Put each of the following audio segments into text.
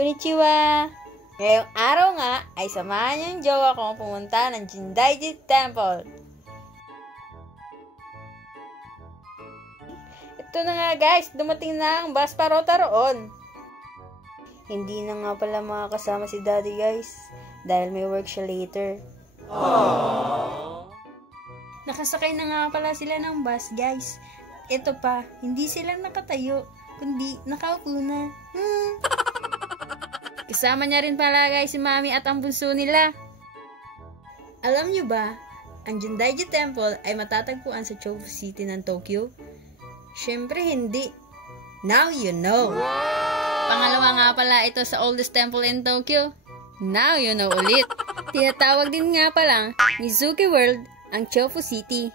Konnichiwa! Ngayong araw nga ay samahan niyo yung jowa kong pumunta ng Jindaiji Temple. Ito na nga guys, dumating na ang bus parota roon. Hindi na nga pala makakasama si Daddy guys, dahil may work siya later. Aww. Nakasakay na nga pala sila ng bus guys. Ito pa, hindi sila nakatayo, kundi nakaupo na. Kasama niya rin pala guys si Mami at ang bunso nila. Alam niyo ba, ang Jindaiji Temple ay matatagpuan sa Chofu City ng Tokyo? Syempre hindi. Now you know. Wow! Pangalawa nga pala ito sa oldest temple in Tokyo. Now you know ulit. Tinatawag din nga pala Mizuki World ang Chofu City.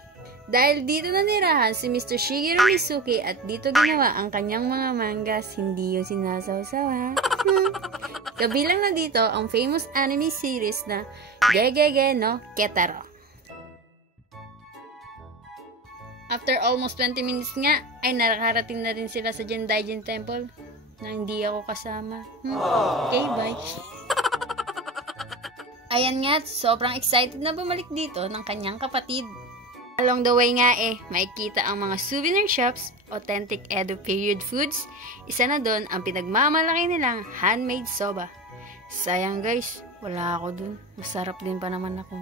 Dahil dito nanirahan si Mr. Shigeru Mizuki at dito ginawa ang kanyang mga mangas, hindi yung sinasawsawa. Kabilang na dito ang famous anime series na Gegege no Ketaro. After almost 20 minutes nga, ay nakarating na rin sila sa Jindaiji Temple na hindi ako kasama. Okay, bye. Ayan nga, sobrang excited na bumalik dito ng kanyang kapatid. Along the way nga makikita ang mga souvenir shops, authentic Edo period foods. Isa na doon ang pinagmamalaki nilang handmade soba. Sayang guys, wala ako dun. Masarap din pa naman ako.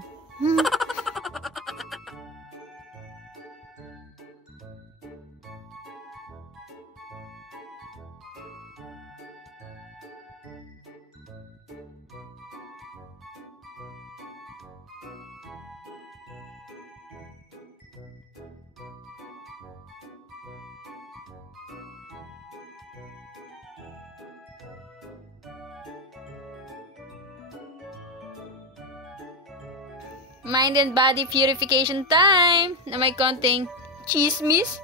Mind and body purification time na may konting chismis.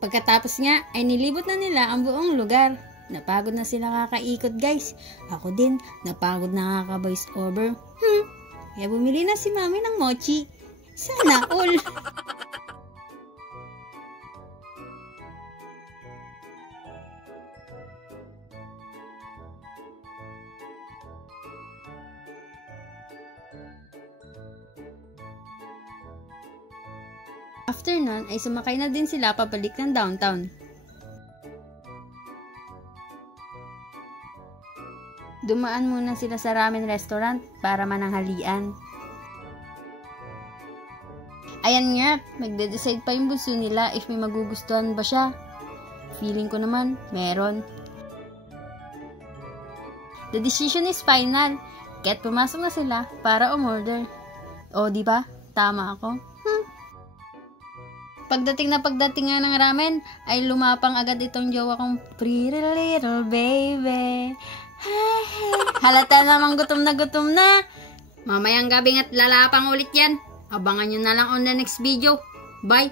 Pagkatapos nga ay nilibot na nila ang buong lugar. Napagod na sila kakaikot guys. Ako din, napagod na kaka-voice over. Kaya bumili na si Mami ng mochi. Sana all. After nun, ay sumakay na din sila pabalik ng downtown. Dumaan muna sila sa ramen restaurant para mananghalian. Ayan nga, magde-decide pa yung bunso nila if may magugustuhan ba siya. Feeling ko naman, meron. The decision is final. Kaya't pumasok na sila para umorder. O, diba? Tama ako. Pagdating nga ng ramen, ay lumapang agad itong jowa kong pretty little baby. Halata namang gutom na. Mamayang gabi at lalapang ulit yan. Abangan nyo na lang on the next video. Bye!